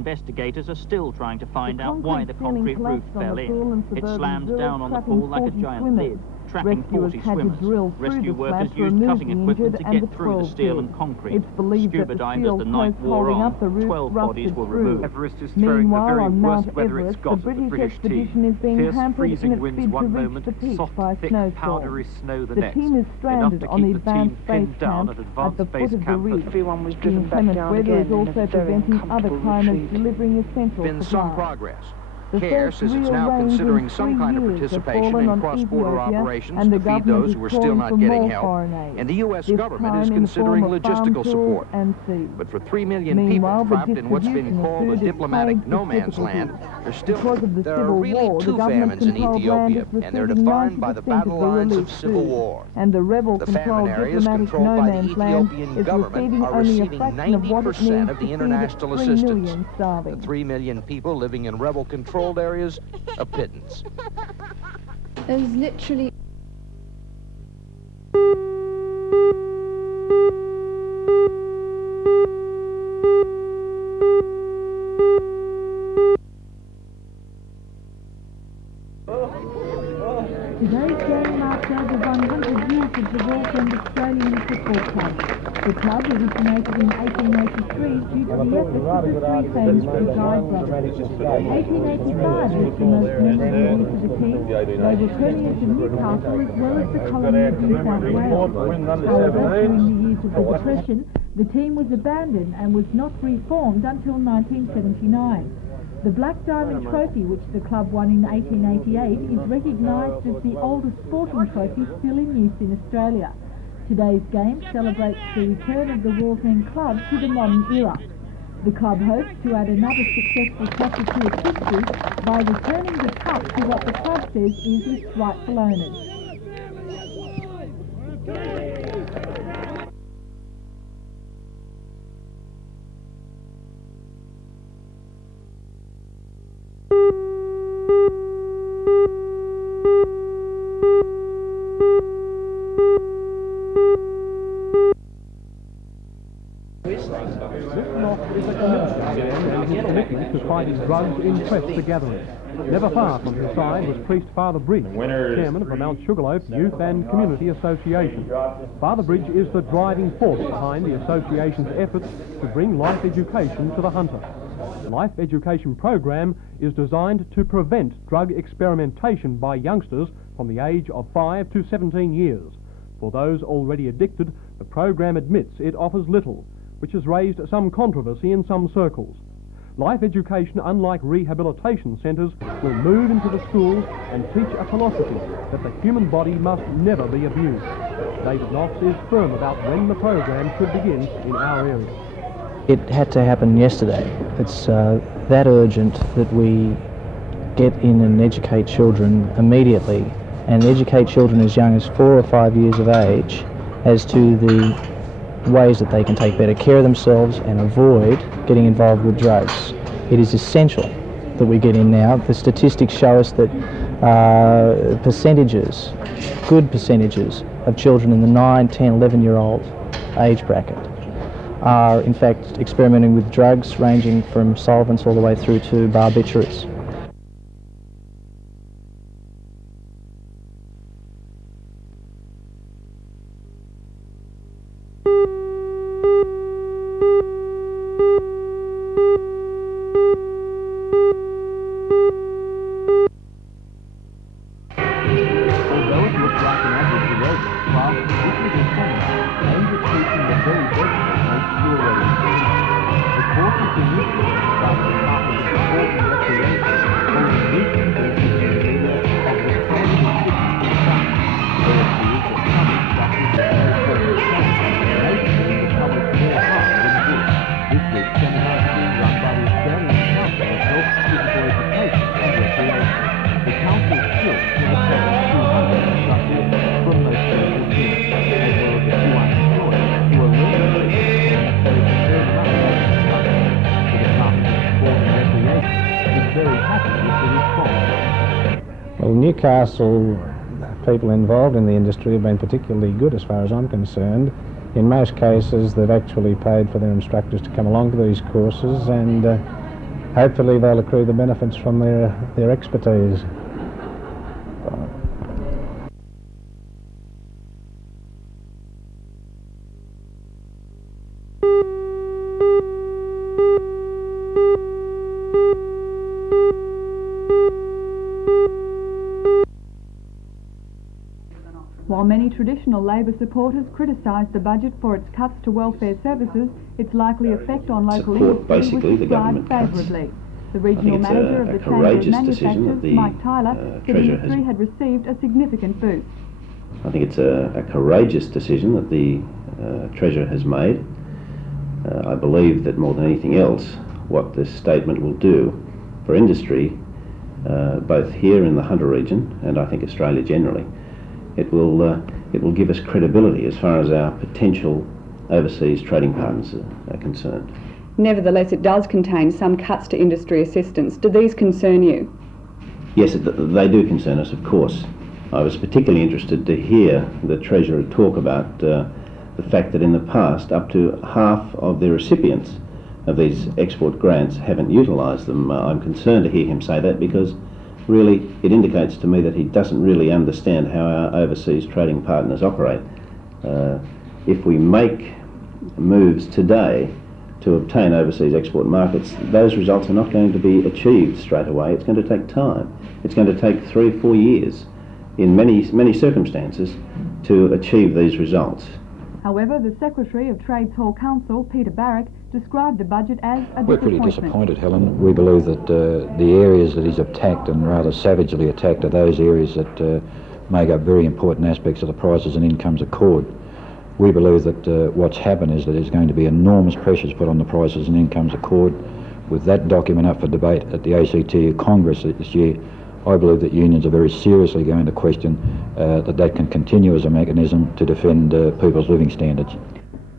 investigators are still trying to find out why the concrete roof fell in. It slammed down on the pool like a giant lid, trapping 40 swimmers. Rescue workers used cutting equipment to get through the steel and concrete. Scuba dived as the night wore on. 12 bodies were removed. Everest is throwing the very worst weather it's got at the British team. Fierce freezing winds one moment, soft, thick, powdery snow the next. Enough to keep the team pinned down at advanced base camp. Everyone was driven back down again in a very uncomfortable retreat. Been some progress. CARE says it's now considering some kind of participation in cross-border operations to feed those who are still not getting help, and the U.S. government is considering logistical support. But for 3 million people trapped in what's been called a diplomatic no-man's land, there are really two famines in Ethiopia, and they're defined by the battle lines of civil war. The famine areas controlled by the Ethiopian government are receiving 90% of the international assistance. The 3 million people living in rebel-controlled areas, a pittance. There's literally... Today's game marks over 100 years of the Auckland Australian Football Club. The club originated in 1883 due to the efforts of the three famous Guide brothers. 1885 was the most memorable year for the team. They were premiers of Newcastle as well as the colony of New South Wales. However, during the years of the Depression, the team was abandoned and was not reformed until 1979. The Black Diamond Trophy, which the club won in 1888, is recognised as the oldest sporting trophy still in use in Australia. Today's game celebrates the return of the Wall's End Club to the modern era. The club hopes to add another successful chapter to its history by returning the cup to what the club says is its rightful owners. To fighting drugs in Press gathering. Never far from his side was priest Father Bridge, chairman of the Mount Sugarloaf Youth and Community Association. Father Bridge is the driving force behind the association's efforts to bring life education to the hunter. The life education program is designed to prevent drug experimentation by youngsters from the age of 5 to 17 years. For those already addicted, the program admits it offers little, which has raised some controversy in some circles. Life education, unlike rehabilitation centres, will move into the schools and teach a philosophy that the human body must never be abused. David Knox is firm about when the program should begin in our area. It had to happen yesterday. It's that urgent that we get in and educate children immediately, and educate children as young as 4 or 5 years of age as to the ways that they can take better care of themselves and avoid getting involved with drugs. It is essential that we get in now. The statistics show us that good percentages of children in the 9, 10, 11-year-old age bracket are in fact experimenting with drugs ranging from solvents all the way through to barbiturates. Well, Newcastle people involved in the industry have been particularly good as far as I'm concerned. In most cases they've actually paid for their instructors to come along to these courses, and hopefully they'll accrue the benefits from their expertise. While many traditional Labor supporters criticise the budget for its cuts to welfare services, its likely effect on local industry was described favourably. The regional manager of the Chamber of Manufacturers, Mike Tyler, said industry had received a significant boost. I think it's a courageous decision that the Treasurer has made. I believe that more than anything else, what this statement will do for industry, both here in the Hunter region and I think Australia generally, it will give us credibility as far as our potential overseas trading partners are concerned. Nevertheless, it does contain some cuts to industry assistance. Do these concern you? Yes, they do concern us, of course. I was particularly interested to hear the Treasurer talk about the fact that in the past, up to half of the recipients of these export grants haven't utilised them. I'm concerned to hear him say that because really it indicates to me that he doesn't really understand how our overseas trading partners operate. If we make moves today to obtain overseas export markets, those results are not going to be achieved straight away. It's going to take time. It's going to take 3 or 4 years in many circumstances to achieve these results. However, the Secretary of Trade's Hall Council, Peter Barrack, described the budget as a We're pretty disappointed, Helen. We believe that the areas that he's attacked, and rather savagely attacked, are those areas that make up very important aspects of the prices and incomes accord. We believe that what's happened is that there's going to be enormous pressures put on the prices and incomes accord. With that document up for debate at the ACTU Congress this year, I believe that unions are very seriously going to question that can continue as a mechanism to defend people's living standards.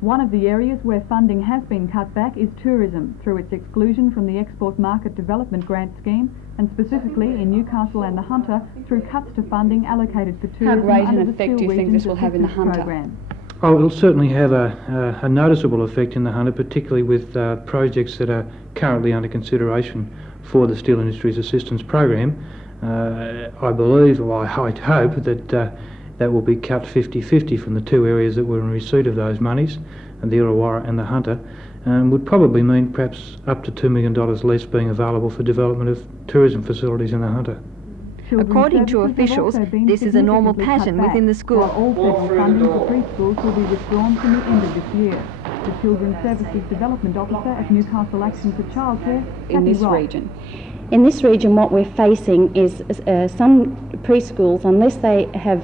One of the areas where funding has been cut back is tourism, through its exclusion from the Export Market Development Grant Scheme, and specifically in Newcastle and the Hunter, through cuts to funding allocated for tourism. How great under an the effect Steel do you think this will have in the Regions Hunter? Program. Oh, it'll certainly have a noticeable effect in the Hunter, particularly with projects that are currently under consideration for the Steel Industries Assistance Program. I believe, or I hope that that will be cut 50-50 from the two areas that were in receipt of those monies, and the Illawarra and the Hunter, would probably mean perhaps up to $2 million less being available for development of tourism facilities in the Hunter. According to officials, this is a normal pattern within the school. All federal funding for preschools will be withdrawn from the end of this year. The Children's Services Development Officer at Newcastle Action for Childcare, in this region. In this region, what we're facing is some preschools, unless they have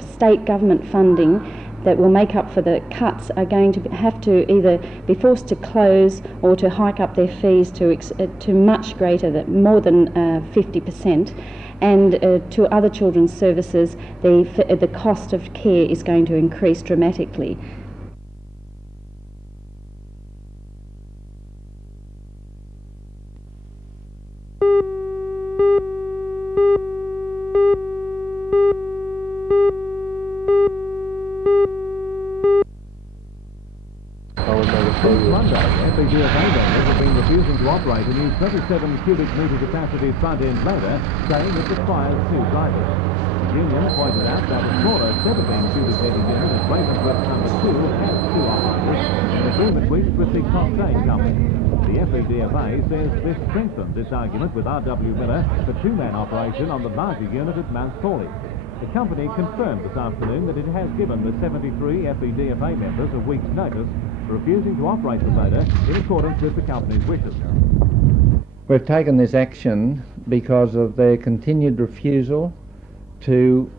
state government funding that will make up for the cuts, are going to have to either be forced to close or to hike up their fees to much greater, more than 50%. And to other children's services, the cost of care is going to increase dramatically. Since Monday, FBDFA members have been refusing to operate a new 27 cubic metre capacity front-end loader, saying it requires 2 drivers. The union pointed out that a smaller 17 cubic metre unit at Ravensworth number 2 has 2 operators, an agreement reached with the Costain company. The FBDFA says this strengthens its argument with R.W. Miller for 2-man operation on the larger unit at Mount Thorley. The company confirmed this afternoon that it has given the 73 FBDFA members a week's notice for refusing to operate the loader in accordance with the company's wishes. We've taken this action because of their continued refusal to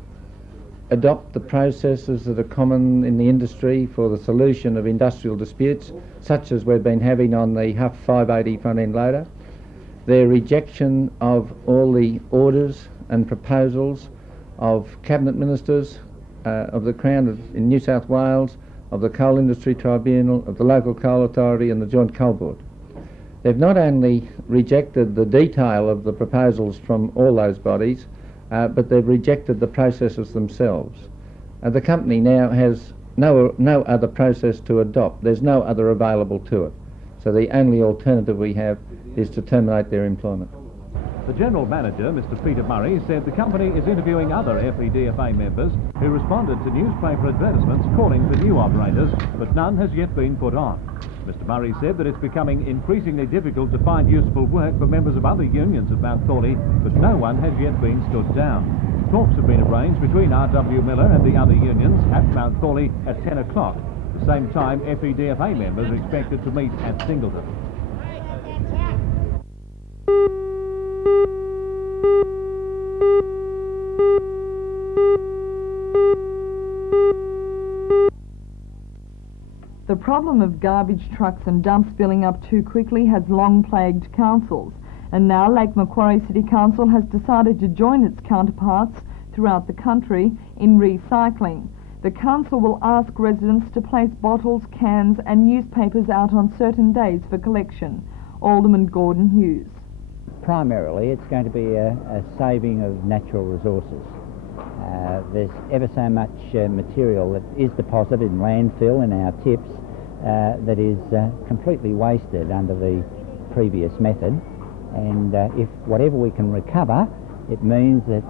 adopt the processes that are common in the industry for the solution of industrial disputes, such as we've been having on the Huff 580 front-end loader, their rejection of all the orders and proposals of Cabinet Ministers, of the Crown in New South Wales, of the Coal Industry Tribunal, of the Local Coal Authority and the Joint Coal Board. They've not only rejected the detail of the proposals from all those bodies, but they've rejected the processes themselves. The company now has no other process to adopt. There's no other available to it. So the only alternative we have is to terminate their employment. The General Manager, Mr Peter Murray, said the company is interviewing other FEDFA members who responded to newspaper advertisements calling for new operators, but none has yet been put on. Mr Murray said that it's becoming increasingly difficult to find useful work for members of other unions at Mount Thorley, but no one has yet been stood down. Talks have been arranged between R.W. Miller and the other unions at Mount Thorley at 10 o'clock. At the same time, FEDFA members are expected to meet at Singleton. The problem of garbage trucks and dumps filling up too quickly has long plagued councils, and now Lake Macquarie City Council has decided to join its counterparts throughout the country in recycling. The council will ask residents to place bottles, cans and newspapers out on certain days for collection. Alderman Gordon Hughes. Primarily it's going to be a saving of natural resources. There's ever so much material that is deposited in landfill in our tips that is completely wasted under the previous method, and if whatever we can recover, it means that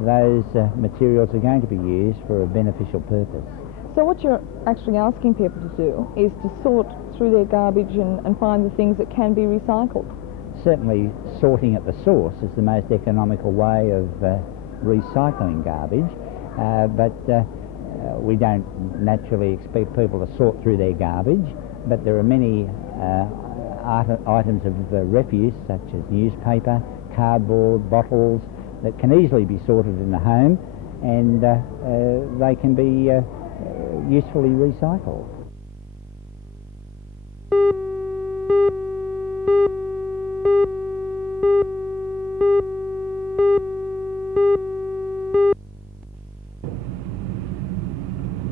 those materials are going to be used for a beneficial purpose. So what you're actually asking people to do is to sort through their garbage and find the things that can be recycled? Certainly sorting at the source is the most economical way of recycling garbage, but we don't naturally expect people to sort through their garbage, but there are many items of refuse such as newspaper, cardboard, bottles that can easily be sorted in the home, and they can be usefully recycled.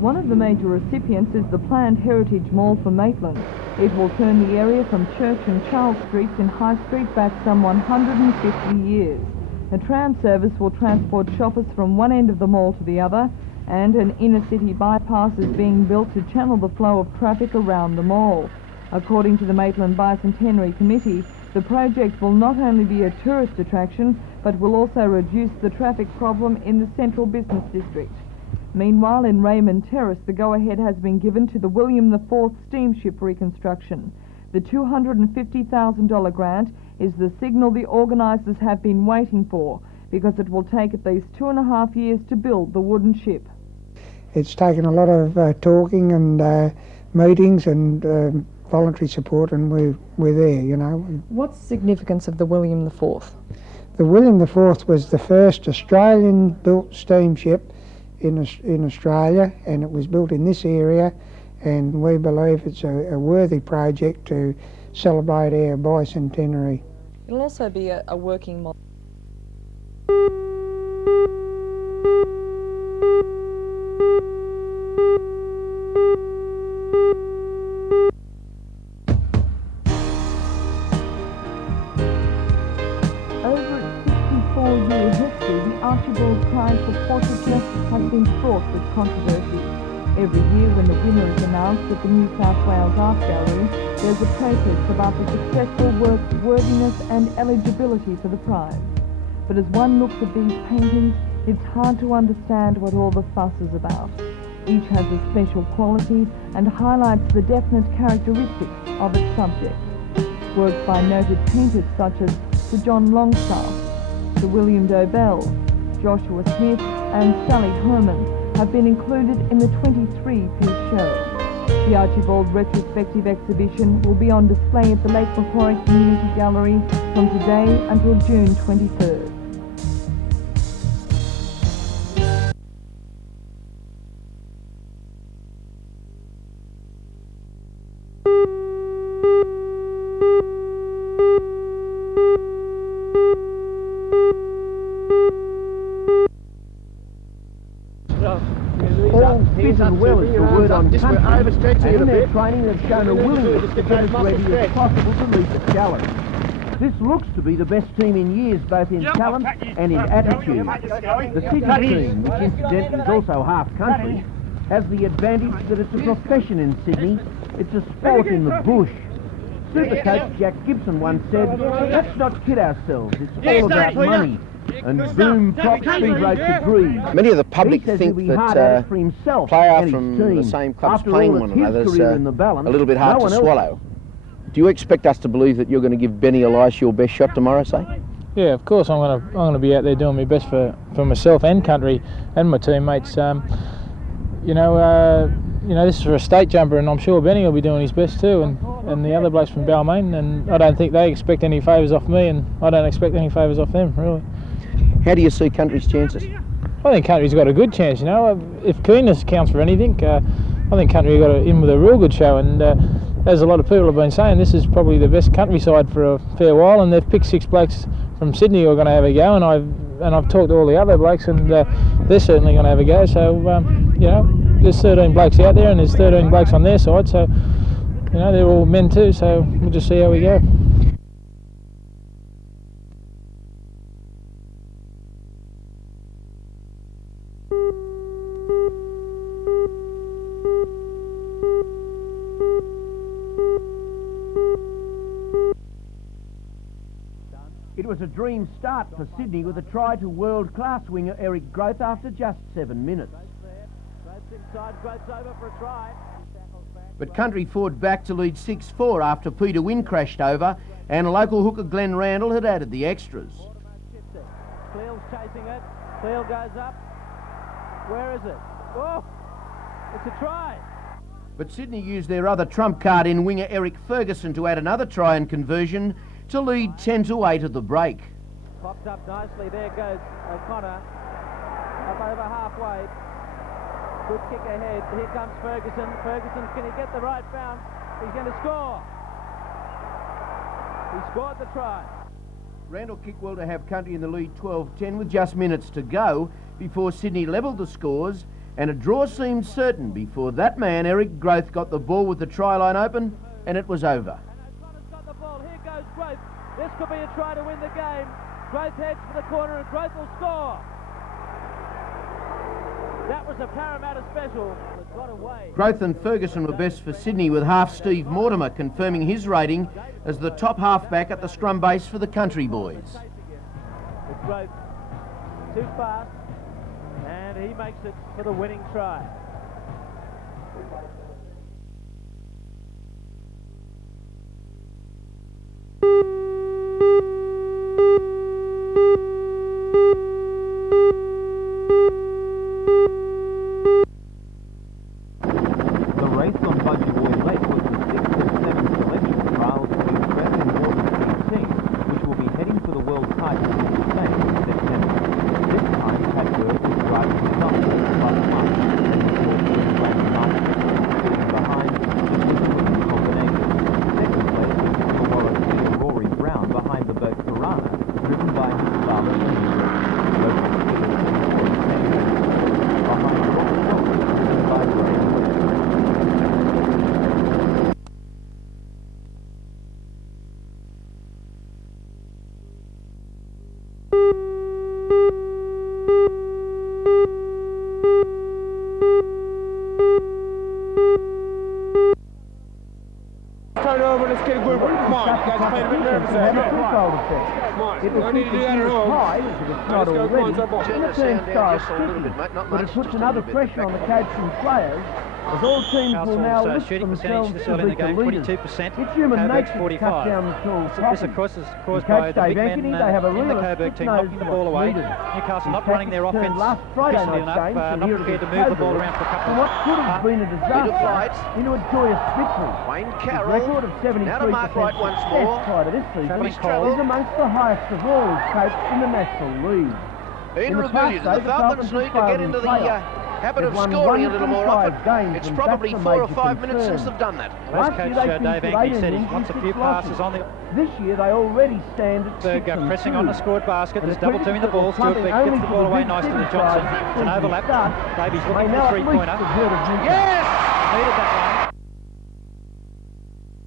One of the major recipients is the planned Heritage Mall for Maitland. It will turn the area from Church and Charles Streets in High Street back some 150 years. A tram service will transport shoppers from one end of the mall to the other, and an inner-city bypass is being built to channel the flow of traffic around the mall. According to the Maitland Bicentenary Committee, the project will not only be a tourist attraction, but will also reduce the traffic problem in the central business district. Meanwhile, in Raymond Terrace, the go-ahead has been given to the William IV steamship reconstruction. The $250,000 grant is the signal the organisers have been waiting for, because it will take at least 2.5 years to build the wooden ship. It's taken a lot of talking and meetings and voluntary support, and we're there, you know. What's the significance of the William IV? The William IV was the first Australian-built steamship in Australia, and it was built in this area, and we believe it's a worthy project to celebrate our bicentenary. It'll also be a working model. Over its 64-year history, the Archibald Prize for Portraiture has been fraught with controversy. Every year when the winner is announced at the New South Wales Art Gallery, there's a protest about the successful work's worthiness and eligibility for the prize. But as one looks at these paintings, it's hard to understand what all the fuss is about. Each has a special quality and highlights the definite characteristics of its subject. Works by noted painters such as Sir John Longstaff, Sir William Dobell, Joshua Smith and Sally Herman have been included in the 23-piece show. The Archibald Retrospective Exhibition will be on display at the Lake Macquarie Community Gallery from today until June 23rd. All fit and well is the word on country, and in their training they've shown a willingness to get as ready as possible to lead the challenge. This looks to be the best team in years, both in talent and in attitude. The city team, which incidentally is also half country, has the advantage that it's a profession in Sydney. It's a sport in the bush. Supercoach Jack Gibson once said, "Let's not kid ourselves, it's all about money." And boom pops Speed Race agrees. Many of the public think that player from the same clubs playing one another is a little bit hard to swallow. Do you expect us to believe that you're going to give Benny Elias your best shot tomorrow, say? Yeah, of course. I'm going to be out there doing my best for myself and country and my teammates. You know, this is for a state jumper, and I'm sure Benny will be doing his best too, and the other blokes from Balmain. And I don't think they expect any favours off me, and I don't expect any favours off them, really. How do you see country's chances? I think country's got a good chance. You know, if keenness counts for anything, I think country got in with a real good show. And as a lot of people have been saying, this is probably the best countryside for a fair while, and they've picked 6 blokes from Sydney who are going to have a go, and I've talked to all the other blokes, and they're certainly going to have a go. So you know, there's 13 blokes out there, and there's 13 blokes on their side. So you know, they're all men too. So we'll just see how we go. It was a dream start for Sydney with a try to world-class winger Eric Groth after just 7 minutes. But country fought back to lead 6-4 after Peter Wynn crashed over, and local hooker Glenn Randall had added the extras. Cleel's chasing it. Cleel goes up. Where is it? Oh, it's a try. But Sydney used their other trump card in winger Eric Ferguson to add another try and conversion to lead 10-8 at the break. Popped up nicely. There goes O'Connor. Up over halfway. Good kick ahead. Here comes Ferguson. Ferguson, can he get the right bounce? He's going to score. He scored the try. Randall kicked well to have country in the lead 12-10 with just minutes to go before Sydney levelled the scores, and a draw seemed certain before that man, Eric Groth, got the ball with the try line open, and it was over. Groth. This could be a try to win the game. Groth heads for the corner and Groth will score. That was a Parramatta special. It got away. Groth and Ferguson were best for Sydney, with half Steve Mortimer confirming his rating as the top halfback at the scrum base for the country boys. It's Groth too fast, and he makes it for the winning try. Turn it over, let's get a good one. Come on, you guys are playing a bit nervous there. Come on. It will need to do that at home. High, if it's not already, in the turnstile sticky, but it puts another pressure on the coach and players, as all teams will now lift themselves to beat the leaders. It's human nature to cut down the tall This, of course, is caused by the big men they have a in the Coburg team knocking the ball away. Newcastle not running their offence efficiently enough, not prepared to move the ball around for a couple of what could have been a disaster into a joyous victory. Wayne Carroll, his record of 73% now to mark right once more. Prior to this season is amongst the highest of all his coached in the National League. In review, the Falcons need to get into the habit of scoring a little more often. It's probably 4 or 5 minutes since they've done that. As Coach Dave Anke said, he wants a few passes on the... This year they already stand at Berg pressing on the scored basket. There's double teaming the ball. Stuart Beck gets the ball away nicely to Johnson. It's an overlap. Davies looking for a three-pointer. Yes! Needed that one.